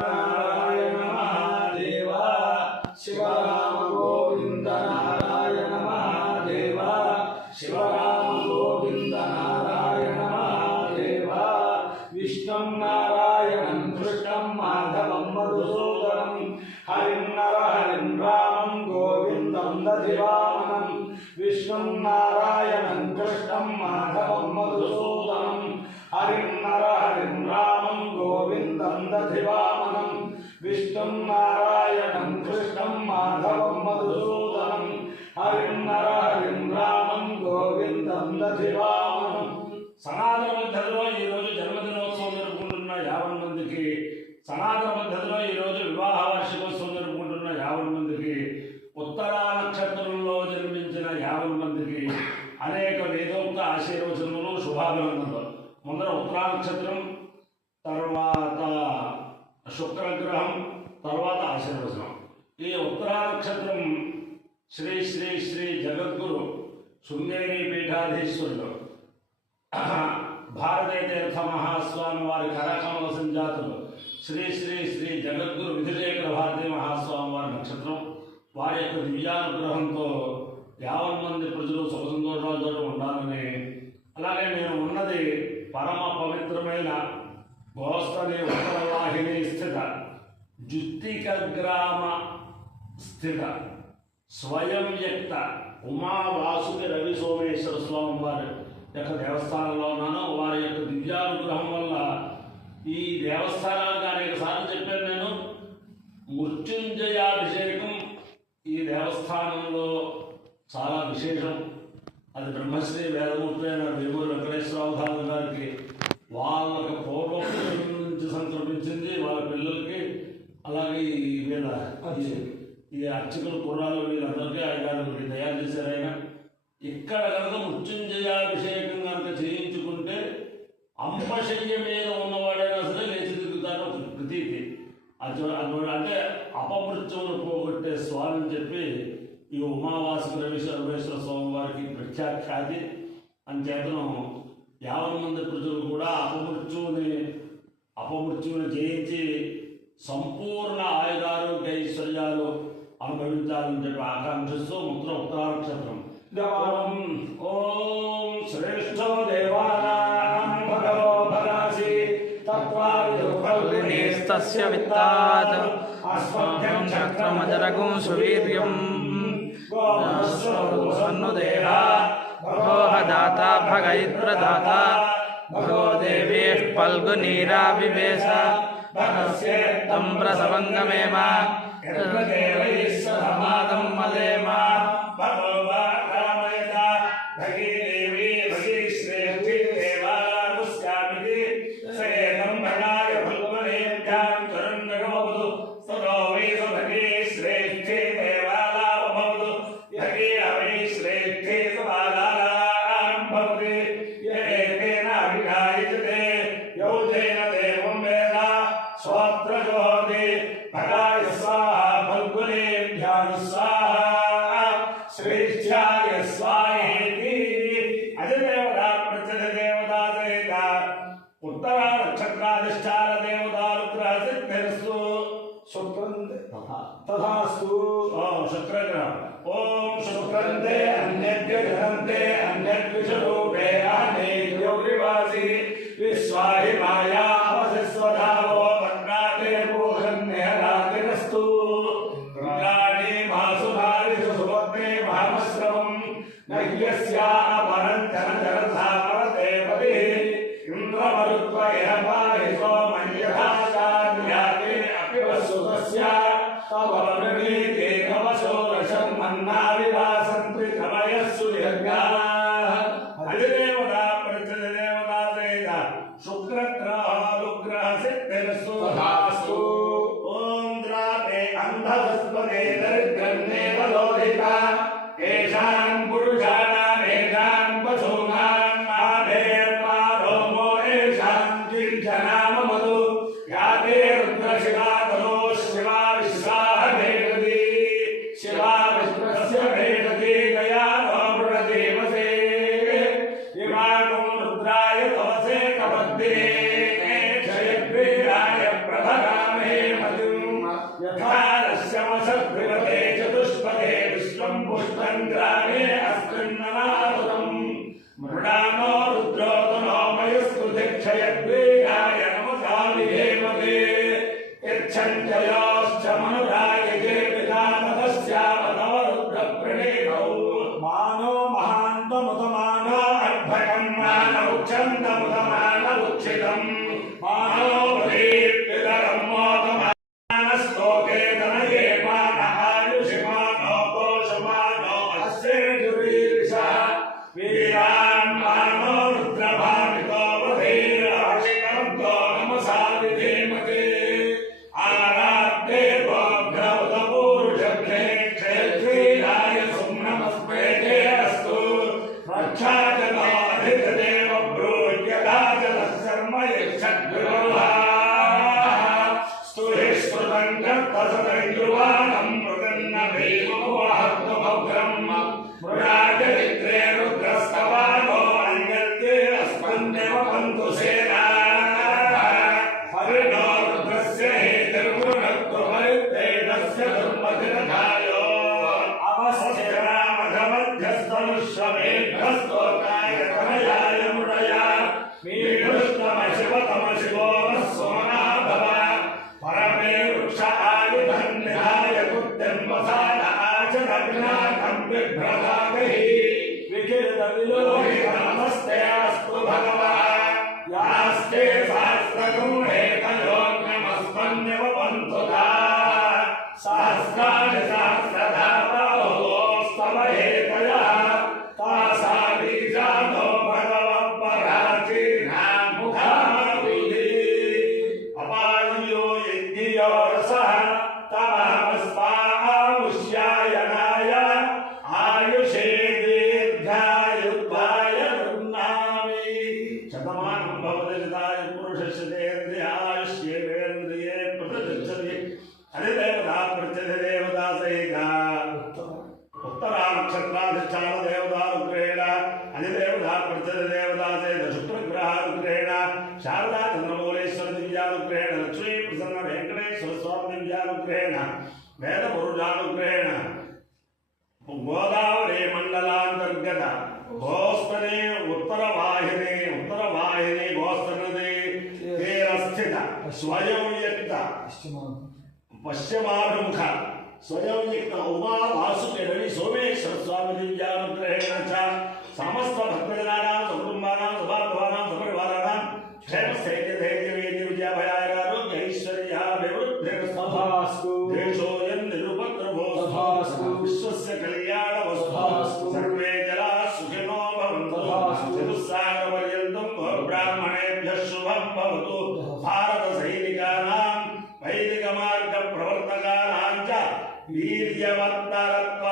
नारायण महादेव शिवराम गोविंद नारायण महादेव शिवराम गोविंद नारायण महादेव विष्णु नारायणं कृष्णं माधवं मधुसूदनं हरिं नरहरिं रामं गोविंदं दधिवामनं विष्णु नारायणं कृष्णं माधवं मधुसूदनं हरिं नरहरिं रामं गोविंदं दधिवामनं विष्णु नारायणं कृष्णं माधवं मधुसूदनं हरिं नरहरिं रामं गोविंदं दधिवामनं సనాతన పద్ధతిలో ఈ రోజు జన్మదినోత్సవం జరుపుకుంటున్న 50 మందికి, సనాతన పద్ధతిలో ఈ రోజు వివాహ వార్షికోత్సవం జరుపుకుంటున్న 50 మందికి, ఉత్తరా నక్షత్రంలో జన్మించిన 50 మందికి అనేక వేదోక్త ఆశీర్వచనములు, శుభాభినందనలు. ముందర ఉత్తరా నక్షత్రం, తర్వాత శుక్రగ్రహం, తర్వాత ఆశీర్వచనం. ఈ ఉత్తరా నక్షత్రం శ్రీ శ్రీ శ్రీ జగద్గురు శృంగేరి పీఠాధీశ్వరుడు భారతీయ తీర్థ మహాస్వామి వారి కరకమల సంజాతులు శ్రీ శ్రీ శ్రీ జగద్గురు విధుశేఖర భారతీయ మహాస్వామి వారి నక్షత్రం. వారి యొక్క దివ్యానుగ్రహంతో 50 మంది ప్రజలు సుఖ సంతోషాలతో ఉండాలని, అలాగే నేను ఉన్నది పరమ పవిత్రమైన గోస్తని ఉత్తరవాహిని స్థిత జుత్తిక గ్రామ స్థిత స్వయం వ్యక్త ఉమావాసుకి రవి సోమేశ్వర స్వామి వారి యొక్క దేవస్థానంలో ఉన్నాను. వారి యొక్క దివ్యానుగ్రహం వల్ల ఈ దేవస్థానానికి అనేక సార్లు చెప్పాను నేను. మృత్యుంజయాభిషేకం ఈ దేవస్థానంలో చాలా విశేషం. అది బ్రహ్మశ్రీ వేదమూర్తులైన వేమూరి వెంకటేశ్వరరావు గారికి వాళ్ళకి పూర్వం నుంచి సంక్రమించింది, వాళ్ళ పిల్లలకి, అలాగే ఈ అర్చకులు కుర్రాలు వీళ్ళందరికీ ఆయన తయారు చేశారు. ఆయన ఇక్కడ కనుక మృత్యుంజయాభిషేకం కనుక చేయించుకుంటే అంపశయ్య మీద ఉన్నవాడైనా సరే లేచి తిరుగుతాడు ప్రతీతి. అంటే అపమృత్యువును పోగొట్టే స్వామి అని చెప్పి ఈ ఉమావాసిక రమేశ్వర స్వామి వారికి ప్రఖ్యాఖ్యాతి. అంచేతను 50 మంది ప్రజలు కూడా అపమృత్యువుని జయించి సంపూర్ణ ఆయుధారోగ్య ఐశ్వర్యాలు అనుభవించాలని చెప్పి ఆకాంక్షిస్తూ ఉత్తరా నక్షత్రం. ఓం శ్రేష్ఠో దేవానాం భగవో భగాసి తత్వాదిస్తస్య విత్తాత్ అస్మభ్యం చక్రమజరగం సువీర్యం సన్నుదేహ భగోః దాతా భగైత్రదాత భగో దేవేః ఫల్గునీరావివేశ తం ప్రసవంగమేమ సమాగం మదేమ ఉత్తరా నక్షత్రాధిష్టాన దేవతానుగ్రహసిద్ధిరస్తు తథాస్తు. శుక్రగ్రహం. ఓం శుక్రంతే అన్యద్యజనంతే అన్యద్విషరూపే అన్యౌరివాసి విశ్వాహి మాయావసిస్వధావో పద్మాతే పూషన్యరాతిరస్తు. ఇంద్రాణి మాసుధారిషు సుపత్నే మహామశ్రవం నహ్యస్యా పరం జనజరధా పరతే పది ఇంద్రమరుత్వయ పాహి సోమన్యథాచార్యాతే అపివసుతస్య తవ ప్రణీతే కవశో రశం మన్నావిలాసంతి కవయస్సు యజ్ఞాః. అధిదేవతా ప్రతిదేవతా వేద శుక్రగ్రహాలుగ్రహ సిద్ధిరస్తు తథాస్తు. ఓం ద్రాపే అంధవస్పదే దరిద్రన్నేవ లోహిత ఏషాం పురుషాణాం ఏషాం పశూనాం ఆభేర్మారోమో ఏషాం కించనామమధు యాతే రుద్రశివా తనో శివా విశ్వాహ భేదతి శివా విశ్వస్య భేదతి దయానో మృడదేవసే ఇమానం రుద్రాయ తవసే కపద్దే క్షయగ్రీరాయ ప్రభగామే सद्विपदे चतुष्पदे विश्वं पुष्टं ग्रामे अस्मिन्ननादुरम् मृडानो रुद्रोदनो मयुस्तुतिक्षयद्वेगाय नमसा विधेमते यच्छञ्जयोश्च मनुरायजे पिता ततस्यावतव रुद्रप्रणेतौ मानो महान्तमुदमानो अर्भकं मानौच्छन्दमुदमानौच्छितं मानो बलीर्पितरं मोदमानस्तोके तनये मान आयुषि मानो कोशमानो अस्येजुरीर्षा वीरान् मानो रुद्रभामितो वधीराशिकन्तो नमसा विधेमते आराध्ये गोघ्रवदपूरुषघ्ने क्षेत्रीराय सुम्नमस्मेते अस्तु रक्षाजनाधिदेव ब्रूह्यदाचलशर्म यक्षद्विरोहाः स्तुहिष्कृतं कर्तसदैर्युवानं मृगन्न भीमोहत्वभग्रम् मृडाचरित्रे रुद्रस्तवानो अन्यत्ते अस्मन्नेव पन्तु सेना हरिणो रुद्रस्य हेतिर्गुणत्वमरित्तेजस्य धर्मधिरधायो अवस्थिरामधमध्यस्तनुष्वमेघस्तोकाय कनयाय मुडया मीढुस्तम शिवतम शिवो सोना भव परमे वृक्ष आयुधन्निधाय कुत्यं वसान आचरग्नाकं बिभ्रदागहि विकिरदविलोहितमस्ते अस्तु भगवान् यास्ते सहस्रगुणे तयोग्नमस्मन्यव पन्तुता सहस्राणि सहस्रधा बाहोस्तव हेतयः तासा बीजानो भगवत्पराचीनां मुखाविधि अपायो यज्ञयो रसः तमहमस्मामुष्यायनाय आयुषे दीर्घायुत्वाय गृह्णामि शतमानं भवति शताय पुरुषस्य तेन्द्रियायुष्येवेन्द्रिये प्रतिष्ठति अधिदेवता प्रत्यधिदेवता सहिता उत्तरा नक्षत्राधिष्ठान देवतारुद्रेण अधिदेवता प्रत्यधिदेवता सहित शुक्रग्रहारुद्रेण शारदा चन्द्रमौलेश्वर दिव्यारुद्रेण लक्ष्मी प्रसन्न वेंकटेश्वर स्वामी दिव्यारुद्रेण वेदपुरुषानुग्रहेण गोदावरी मंडलांतर्गत गोस्तने उत्तरवाहिनी गोस्तनदी तीरस्थित स्वयं युक्त पश्चिमाभिमुख स्वयं युक्त उमा वासुदेव रवि सोमेश्वर स्वामी दिव्यानुग्रहेण च समस्त भक्तजनानां सकुटुम्बानां सभाभवानां सपरिवाराणां क्षेमस्थैर्य धैर्य वीर्य विजयाभयाय आरोग्य ऐश्वर्याभिवृद्धिर्स्तभास्तु देशोऽयं निरुपद्रवो स्तभास्तु विश्वस्य कल्याणवस्तु सर्वे जनाः सुखिनो भवन्तु चतुस्सागरपर्यन्तं ब्राह्मणेभ्यः शुभं भवतु भारतसैनिकानां वैदिकमार्गप्रवर्तकानां च वीर्यवत्तरत्व